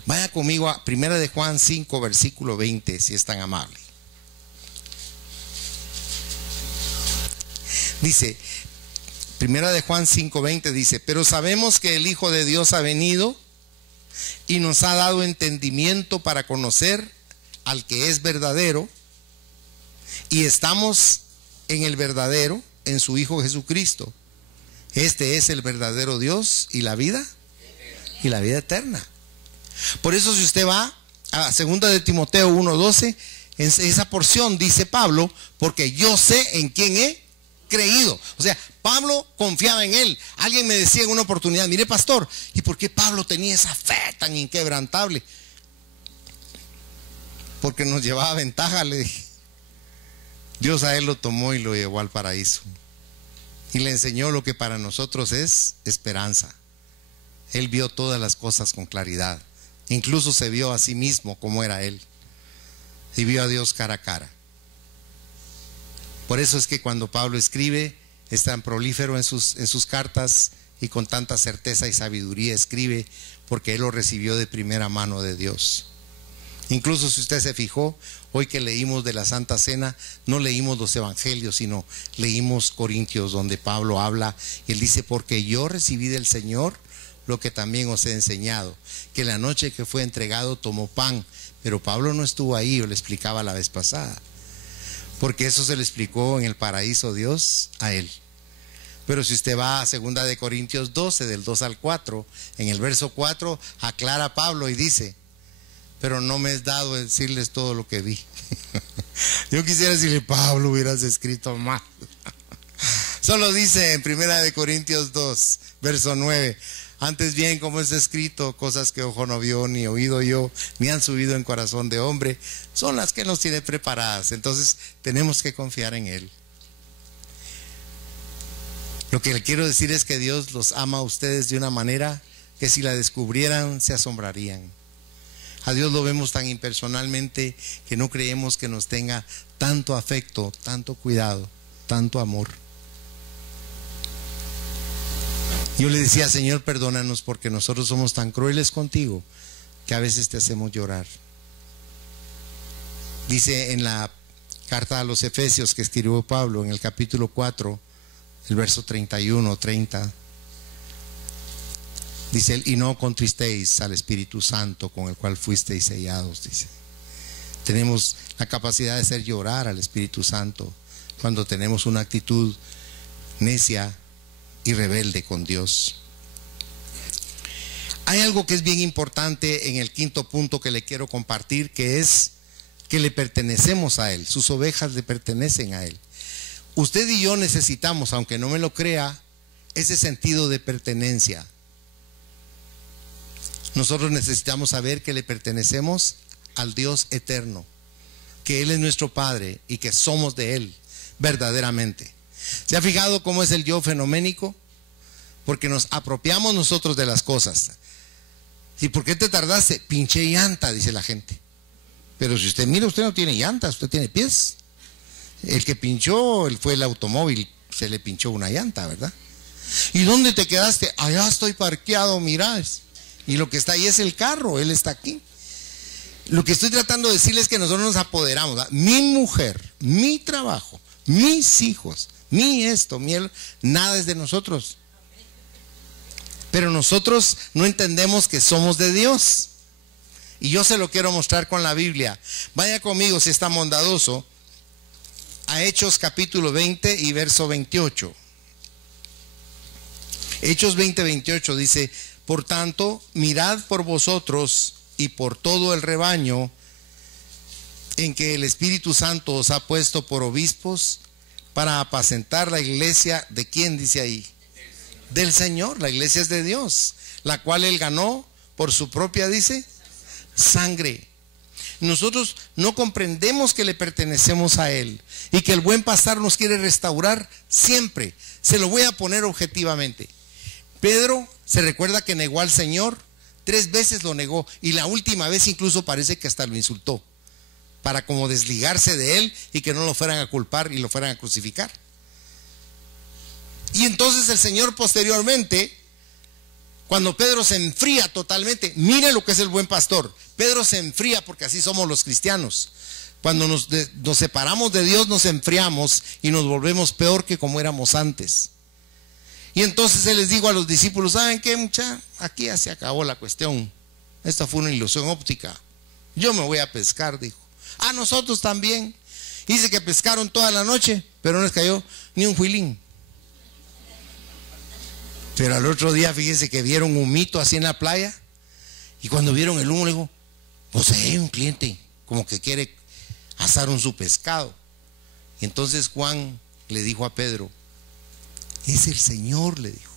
Vaya conmigo a 1 de Juan 5, versículo 20, si es tan amable. Dice, 1 de Juan 5, 20 dice: pero sabemos que el Hijo de Dios ha venido y nos ha dado entendimiento para conocer al que es verdadero, y estamos en el verdadero, en su Hijo Jesucristo. Este es el verdadero Dios y la vida eterna. Por eso, si usted va a 2 de Timoteo 1:12, en esa porción dice Pablo: porque yo sé en quién he creído. O sea, Pablo confiaba en Él. Alguien me decía en una oportunidad: mire, pastor, ¿y por qué Pablo tenía esa fe tan inquebrantable? Porque nos llevaba ventaja, le dije. Dios a él lo tomó y lo llevó al paraíso y le enseñó lo que para nosotros es esperanza. Él vio todas las cosas con claridad, incluso se vio a sí mismo como era él, y vio a Dios cara a cara. Por eso es que cuando Pablo escribe, es tan prolífero en sus cartas y con tanta certeza y sabiduría escribe, porque él lo recibió de primera mano de Dios. Incluso, si usted se fijó, hoy que leímos de la Santa Cena, no leímos los evangelios, sino leímos Corintios, donde Pablo habla y él dice: porque yo recibí del Señor lo que también os he enseñado, que la noche que fue entregado tomó pan. Pero Pablo no estuvo ahí, yo le explicaba la vez pasada, porque eso se le explicó en el paraíso Dios a él. Pero si usted va a 2 de Corintios 12, del 2 al 4, en el verso 4 aclara Pablo y dice: pero no me es dado decirles todo lo que vi. Yo quisiera decirle: Pablo, hubieras escrito más. Solo dice en 1 de Corintios 2, verso 9: antes bien, como está escrito, cosas que ojo no vio ni oído yo, ni han subido en corazón de hombre, son las que nos tiene preparadas. Entonces tenemos que confiar en Él. Lo que le quiero decir es que Dios los ama a ustedes de una manera que, si la descubrieran, se asombrarían. A Dios lo vemos tan impersonalmente que no creemos que nos tenga tanto afecto, tanto cuidado, tanto amor. Yo le decía, Señor, perdónanos porque nosotros somos tan crueles contigo que a veces te hacemos llorar. Dice en la carta a los Efesios que escribió Pablo en el capítulo 4, el verso 31, 30. Dice él, y no contristéis al Espíritu Santo con el cual fuisteis sellados, dice. Tenemos la capacidad de hacer llorar al Espíritu Santo cuando tenemos una actitud necia y rebelde con Dios. Hay algo que es bien importante en el quinto punto que le quiero compartir, que es que le pertenecemos a Él. Sus ovejas le pertenecen a Él. Usted y yo necesitamos, aunque no me lo crea, ese sentido de pertenencia. Nosotros necesitamos saber que le pertenecemos al Dios eterno, que Él es nuestro Padre y que somos de Él verdaderamente. ¿Se ha fijado cómo es el yo fenoménico? Porque nos apropiamos nosotros de las cosas. ¿Y por qué te tardaste? Pinché llanta, dice la gente. Pero si usted mira, usted no tiene llantas, usted tiene pies. El que pinchó fue el automóvil, se le pinchó una llanta, ¿verdad? ¿Y dónde te quedaste? Allá estoy parqueado, mirá. Y lo que está ahí es el carro, él está aquí. Lo que estoy tratando de decirles es que nosotros nos apoderamos, ¿verdad? Mi mujer, mi trabajo, mis hijos, mi esto, nada es de nosotros. Pero nosotros no entendemos que somos de Dios. Y yo se lo quiero mostrar con la Biblia. Vaya conmigo, si está bondadoso, a Hechos capítulo 20 y verso 28. Hechos 20, 28 dice: por tanto, mirad por vosotros y por todo el rebaño en que el Espíritu Santo os ha puesto por obispos para apacentar la iglesia. ¿De quién dice ahí? Del Señor. La iglesia es de Dios, la cual Él ganó por su propia, dice, sangre. Nosotros no comprendemos que le pertenecemos a Él y que el buen pastor nos quiere restaurar siempre. Se lo voy a poner objetivamente. Pedro se recuerda que negó al Señor, 3 veces lo negó, y la última vez incluso parece que hasta lo insultó, para como desligarse de él y que no lo fueran a culpar y lo fueran a crucificar. Y entonces el Señor posteriormente, cuando Pedro se enfría totalmente, mire lo que es el buen pastor. Pedro se enfría porque así somos los cristianos. Cuando nos separamos de Dios, nos enfriamos y nos volvemos peor que como éramos antes. Y entonces Él les dijo a los discípulos: ¿saben qué, muchachos? Aquí ya se acabó la cuestión. Esta fue una ilusión óptica. Yo me voy a pescar, dijo. A nosotros también. Dice que pescaron toda la noche, pero no les cayó ni un juilín. Pero al otro día, fíjense que vieron un humito así en la playa. Y cuando vieron el humo, le dijo: pues hay un cliente como que quiere asar su pescado. Y entonces Juan le dijo a Pedro: es el Señor, le dijo.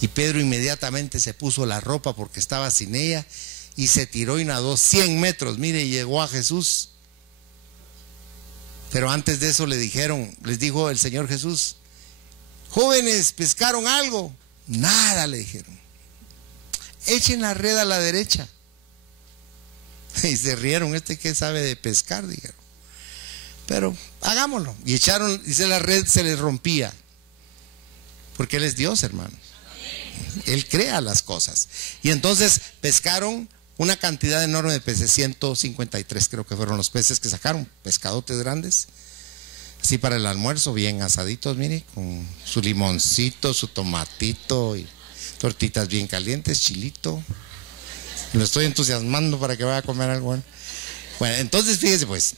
Y Pedro inmediatamente se puso la ropa porque estaba sin ella y se tiró y nadó 100 metros, mire, y llegó a Jesús. Pero antes de eso les dijo el Señor Jesús: jóvenes, ¿pescaron algo? Nada, le dijeron. Echen la red a la derecha. Y se rieron: este que sabe de pescar, dijeron. Pero hagámoslo. Y echaron, dice, la red se les rompía. Porque Él es Dios, hermano. Él crea las cosas. Y entonces pescaron una cantidad enorme de peces, 153 creo que fueron los peces que sacaron, pescadotes grandes, así para el almuerzo, bien asaditos, mire, con su limoncito, su tomatito y tortitas bien calientes, chilito. Lo estoy entusiasmando para que vaya a comer algo. Bueno, entonces fíjese pues,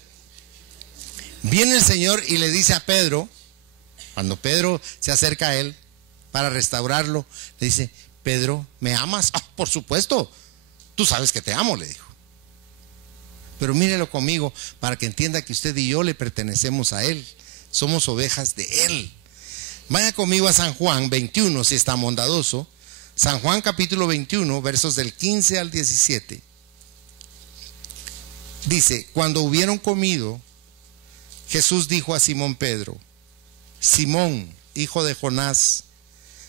viene el Señor y le dice a Pedro, cuando Pedro se acerca a Él para restaurarlo, le dice: Pedro, ¿me amas? Ah, por supuesto, tú sabes que te amo, le dijo. Pero mírelo conmigo para que entienda que usted y yo le pertenecemos a Él. Somos ovejas de Él. Vaya conmigo a San Juan 21, si está bondadoso. San Juan capítulo 21, versos del 15 al 17. Dice: cuando hubieron comido, Jesús dijo a Simón Pedro: Simón, hijo de Jonás,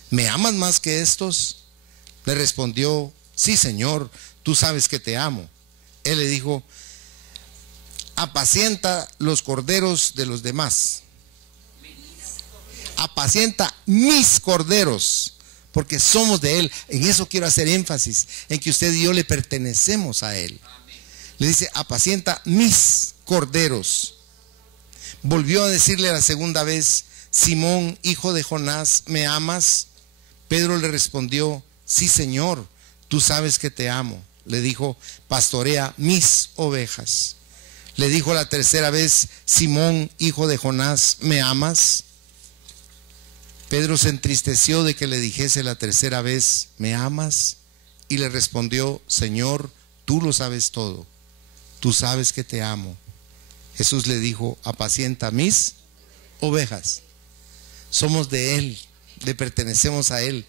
¿me amas más que estos? Le respondió: sí, Señor, tú sabes que te amo. Él le dijo: apacienta los corderos de los demás. Apacienta mis corderos, porque somos de Él. En eso quiero hacer énfasis, en que usted y yo le pertenecemos a Él. Le dice: apacienta mis corderos. Volvió a decirle la segunda vez: Simón, hijo de Jonás, ¿me amas? Pedro le respondió: sí, Señor, tú sabes que te amo. Le dijo: pastorea mis ovejas. Le dijo la tercera vez: Simón, hijo de Jonás, ¿me amas? Pedro se entristeció de que le dijese la tercera vez: ¿me amas? Y le respondió: Señor, tú lo sabes todo, tú sabes que te amo. Jesús le dijo: apacienta mis ovejas. Somos de Él, le pertenecemos a Él.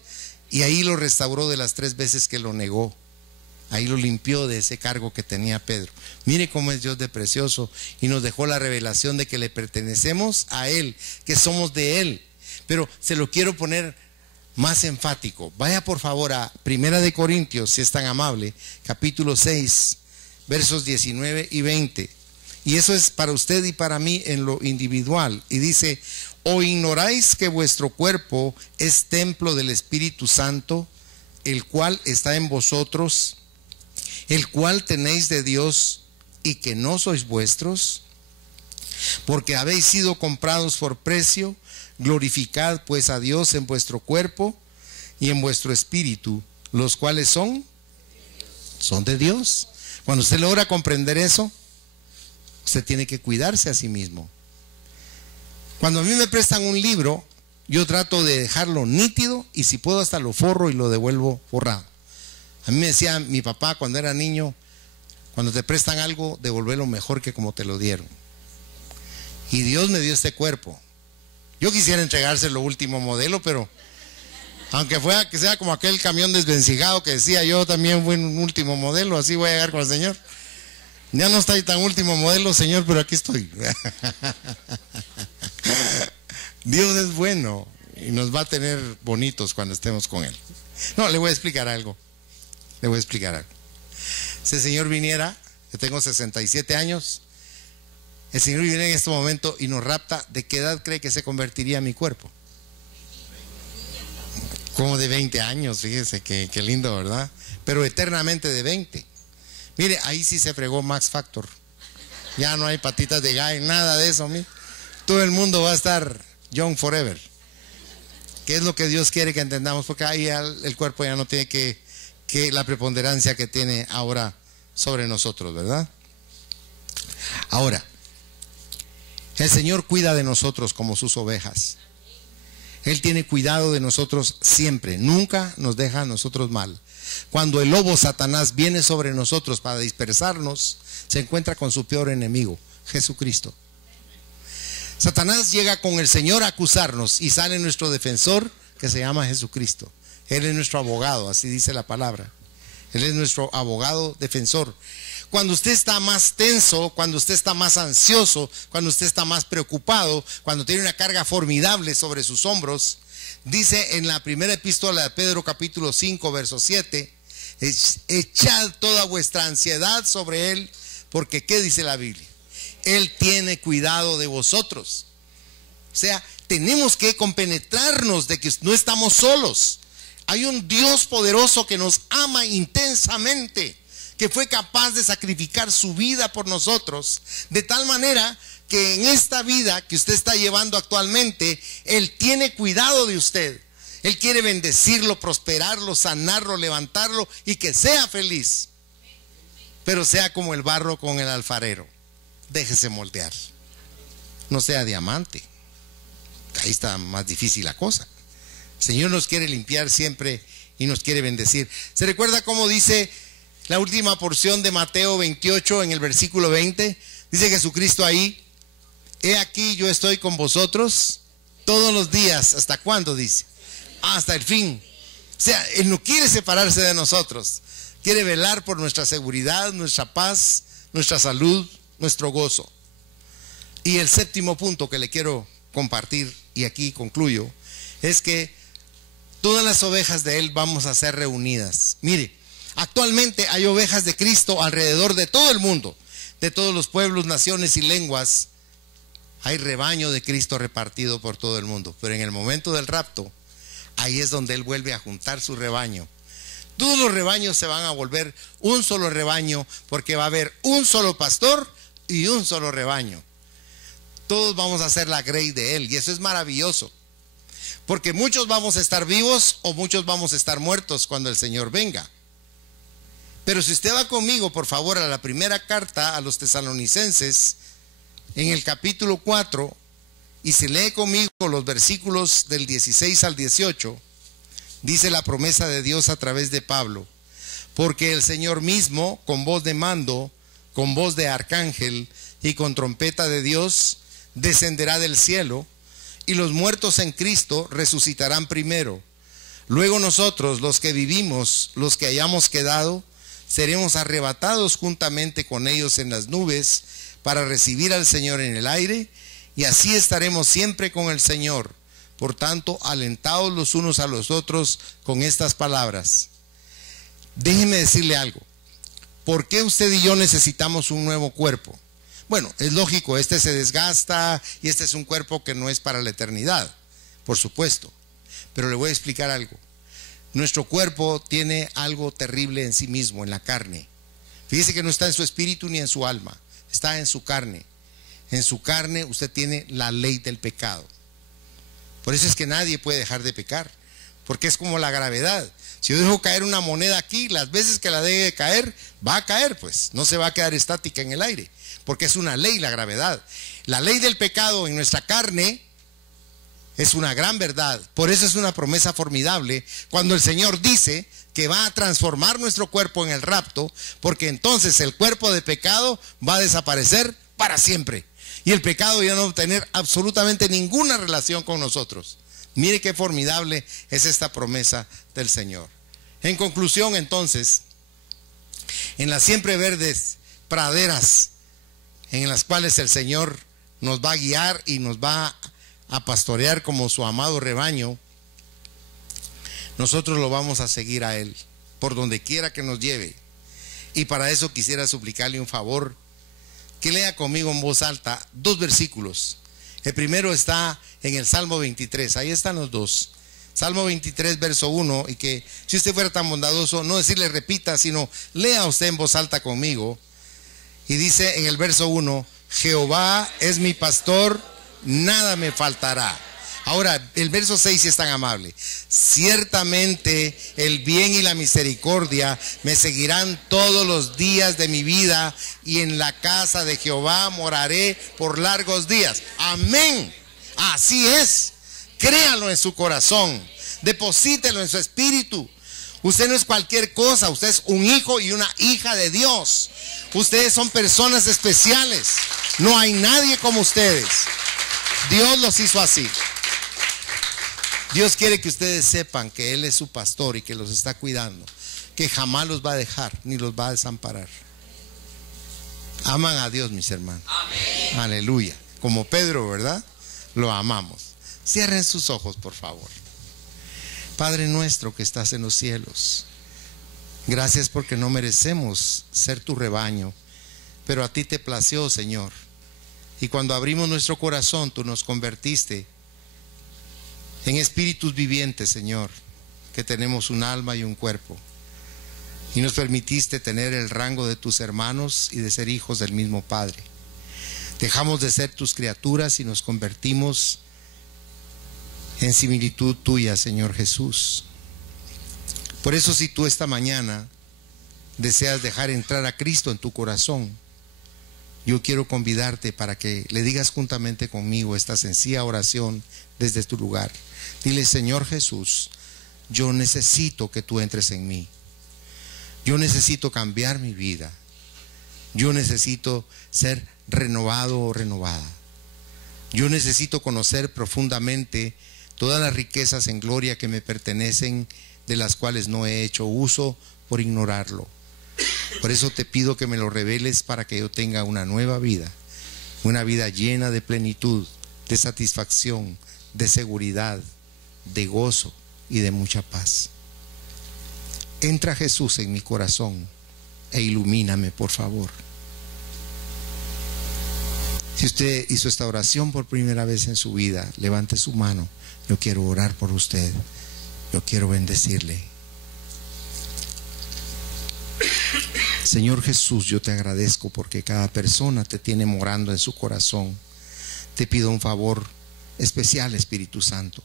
Y ahí lo restauró de las 3 veces que lo negó. Ahí lo limpió de ese cargo que tenía Pedro. Mire cómo es Dios de precioso, y nos dejó la revelación de que le pertenecemos a Él, que somos de Él. Pero se lo quiero poner más enfático. Vaya por favor a 1 Corintios, si es tan amable, capítulo 6, versos 19 y 20. Y eso es para usted y para mí en lo individual. Y dice: ¿o ignoráis que vuestro cuerpo es templo del Espíritu Santo, el cual está en vosotros, el cual tenéis de Dios, y que no sois vuestros? Porque habéis sido comprados por precio. Glorificad pues a Dios en vuestro cuerpo y en vuestro espíritu, los cuales son de Dios. Cuando usted logra comprender eso, usted tiene que cuidarse a sí mismo. Cuando a mí me prestan un libro, yo trato de dejarlo nítido, y si puedo hasta lo forro y lo devuelvo forrado. A mí me decía mi papá cuando era niño: cuando te prestan algo, devuélvelo mejor que como te lo dieron. Y Dios me dio este cuerpo. Yo quisiera entregárselo último modelo, pero aunque fuera que sea como aquel camión desvencijado que decía: yo también fui un último modelo, así voy a llegar con el Señor. Ya no estoy tan último modelo, Señor, pero aquí estoy. Dios es bueno y nos va a tener bonitos cuando estemos con Él. No, le voy a explicar algo. Si el Señor viniera, yo tengo 67 años, el Señor viniera en este momento y nos rapta, ¿de qué edad cree que se convertiría mi cuerpo? Como de 20 años, fíjese qué lindo, ¿verdad? Pero eternamente de 20. Mire, ahí sí se fregó Max Factor. Ya no hay patitas de gallo, nada de eso. Mire. Todo el mundo va a estar young forever. ¿Qué es lo que Dios quiere que entendamos? Porque ahí el cuerpo ya no tiene que la preponderancia que tiene ahora sobre nosotros, ¿verdad? Ahora, el Señor cuida de nosotros como sus ovejas. Él tiene cuidado de nosotros siempre, nunca nos deja a nosotros mal. Cuando el lobo Satanás viene sobre nosotros para dispersarnos, se encuentra con su peor enemigo, Jesucristo. Satanás llega con el Señor a acusarnos, y sale nuestro defensor, que se llama Jesucristo. Él es nuestro abogado, así dice la palabra. Él es nuestro abogado defensor. Cuando usted está más tenso, cuando usted está más ansioso, cuando usted está más preocupado, cuando tiene una carga formidable sobre sus hombros, dice en la primera epístola de Pedro, capítulo 5, verso 7, echad toda vuestra ansiedad sobre Él, porque ¿qué dice la Biblia? Él tiene cuidado de vosotros. O sea, tenemos que compenetrarnos de que no estamos solos. Hay un Dios poderoso que nos ama intensamente, que fue capaz de sacrificar su vida por nosotros, de tal manera que en esta vida que usted está llevando actualmente, Él tiene cuidado de usted. Él quiere bendecirlo, prosperarlo, sanarlo, levantarlo, y que sea feliz. Pero sea como el barro con el alfarero. Déjese moldear. No sea diamante. Ahí está más difícil la cosa. El Señor nos quiere limpiar siempre y nos quiere bendecir. ¿Se recuerda cómo dice la última porción de Mateo 28 en el versículo 20? Dice Jesucristo ahí: he aquí yo estoy con vosotros todos los días. ¿Hasta cuándo? Dice. Hasta el fin. O sea, Él no quiere separarse de nosotros. Quiere velar por nuestra seguridad, nuestra paz, nuestra salud, nuestro gozo. Y el séptimo punto que le quiero compartir, y aquí concluyo, es que todas las ovejas de Él vamos a ser reunidas. Mire, Actualmente hay ovejas de Cristo alrededor de todo el mundo, de todos los pueblos, naciones y lenguas. Hay rebaño de Cristo repartido por todo el mundo, pero en el momento del rapto, ahí es donde Él vuelve a juntar su rebaño. Todos los rebaños se van a volver un solo rebaño, porque va a haber un solo pastor y un solo rebaño. Todos vamos a ser la grey de Él, y eso es maravilloso, porque muchos vamos a estar vivos o muchos vamos a estar muertos cuando el Señor venga. Pero si usted va conmigo, por favor, a la primera carta a los tesalonicenses, en el capítulo 4, y si lee conmigo los versículos del 16 al 18, dice la promesa de Dios a través de Pablo: porque el Señor mismo, con voz de mando, con voz de arcángel y con trompeta de Dios, descenderá del cielo, y los muertos en Cristo resucitarán primero. Luego nosotros, los que vivimos, los que hayamos quedado, seremos arrebatados juntamente con ellos en las nubes para recibir al Señor en el aire, y así estaremos siempre con el Señor. Por tanto, alentaos los unos a los otros con estas palabras. Déjeme decirle algo. ¿Por qué usted y yo necesitamos un nuevo cuerpo? Bueno, es lógico, este se desgasta y este es un cuerpo que no es para la eternidad, por supuesto. Pero le voy a explicar algo. Nuestro cuerpo tiene algo terrible en sí mismo, en la carne. Fíjese que no está en su espíritu ni en su alma, está en su carne. En su carne usted tiene la ley del pecado. Por eso es que nadie puede dejar de pecar, porque es como la gravedad. Si yo dejo caer una moneda aquí, las veces que la deje caer, va a caer, pues no se va a quedar estática en el aire, porque es una ley, la gravedad. La ley del pecado en nuestra carne es una gran verdad. Por eso es una promesa formidable cuando el Señor dice que va a transformar nuestro cuerpo en el rapto, porque entonces el cuerpo de pecado va a desaparecer para siempre, y el pecado ya no va a tener absolutamente ninguna relación con nosotros. Mire qué formidable es esta promesa del Señor. En conclusión, entonces, en las siempre verdes praderas en las cuales el Señor nos va a guiar y nos va a pastorear como su amado rebaño, nosotros lo vamos a seguir a Él por donde quiera que nos lleve. Y para eso quisiera suplicarle un favor, que lea conmigo en voz alta 2 versículos. El primero está en el Salmo 23, ahí están los dos. Salmo 23, verso 1, y que si usted fuera tan bondadoso, no decirle repita, sino lea usted en voz alta conmigo. Y dice en el verso 1, Jehová es mi pastor, nada me faltará. Ahora, el verso 6 es tan amable. Ciertamente el bien y la misericordia me seguirán todos los días de mi vida, y en la casa de Jehová moraré por largos días. Amén. Así es. Créalo en su corazón. Deposítelo en su espíritu. Usted no es cualquier cosa. Usted es un hijo y una hija de Dios. Ustedes son personas especiales. No hay nadie como ustedes. Dios los hizo así. Dios quiere que ustedes sepan que Él es su pastor y que los está cuidando, que jamás los va a dejar ni los va a desamparar. Aman a Dios, mis hermanos. Amén. Aleluya. Como Pedro, ¿verdad? Lo amamos. Cierren sus ojos, por favor. Padre nuestro que estás en los cielos, gracias porque no merecemos ser tu rebaño, pero a ti te plació, Señor. Y cuando abrimos nuestro corazón, tú nos convertiste en espíritus vivientes, Señor, que tenemos un alma y un cuerpo, y nos permitiste tener el rango de tus hermanos y de ser hijos del mismo Padre. Dejamos de ser tus criaturas y nos convertimos en similitud tuya, Señor Jesús. Por eso, si tú esta mañana deseas dejar entrar a Cristo en tu corazón, yo quiero convidarte para que le digas juntamente conmigo esta sencilla oración desde tu lugar. Dile: Señor Jesús, yo necesito que tú entres en mí. Yo necesito cambiar mi vida. Yo necesito ser renovado o renovada. Yo necesito conocer profundamente todas las riquezas en gloria que me pertenecen, de las cuales no he hecho uso por ignorarlo. Por eso te pido que me lo reveles para que yo tenga una nueva vida, una vida llena de plenitud, de satisfacción, de seguridad, de gozo y de mucha paz. Entra Jesús en mi corazón e ilumíname, por favor. Si usted hizo esta oración por primera vez en su vida, levante su mano. Yo quiero orar por usted. Yo quiero bendecirle. Señor Jesús, yo te agradezco porque cada persona te tiene morando en su corazón. Te pido un favor especial, Espíritu Santo.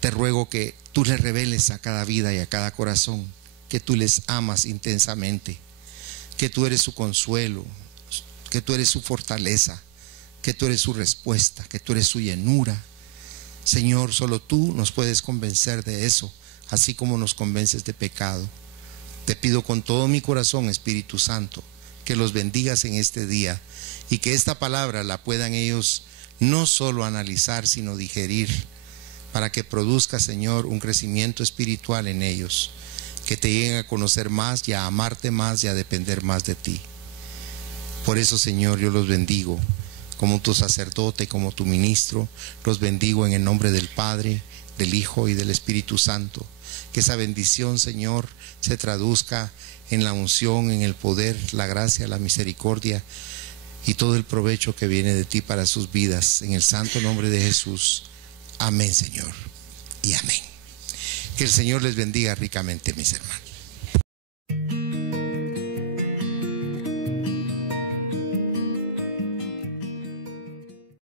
Te ruego que tú le reveles a cada vida y a cada corazón que tú les amas intensamente, que tú eres su consuelo, que tú eres su fortaleza, que tú eres su respuesta, que tú eres su llenura. Señor, solo tú nos puedes convencer de eso, así como nos convences de pecado. Te pido con todo mi corazón, Espíritu Santo, que los bendigas en este día y que esta palabra la puedan ellos no solo analizar, sino digerir, para que produzca, Señor, un crecimiento espiritual en ellos, que te lleguen a conocer más y a amarte más y a depender más de ti. Por eso, Señor, yo los bendigo como tu sacerdote, como tu ministro. Los bendigo en el nombre del Padre, del Hijo y del Espíritu Santo. Que esa bendición, Señor, se traduzca en la unción, en el poder, la gracia, la misericordia y todo el provecho que viene de ti para sus vidas. En el santo nombre de Jesús. Amén, Señor, y amén. Que el Señor les bendiga ricamente, mis hermanos.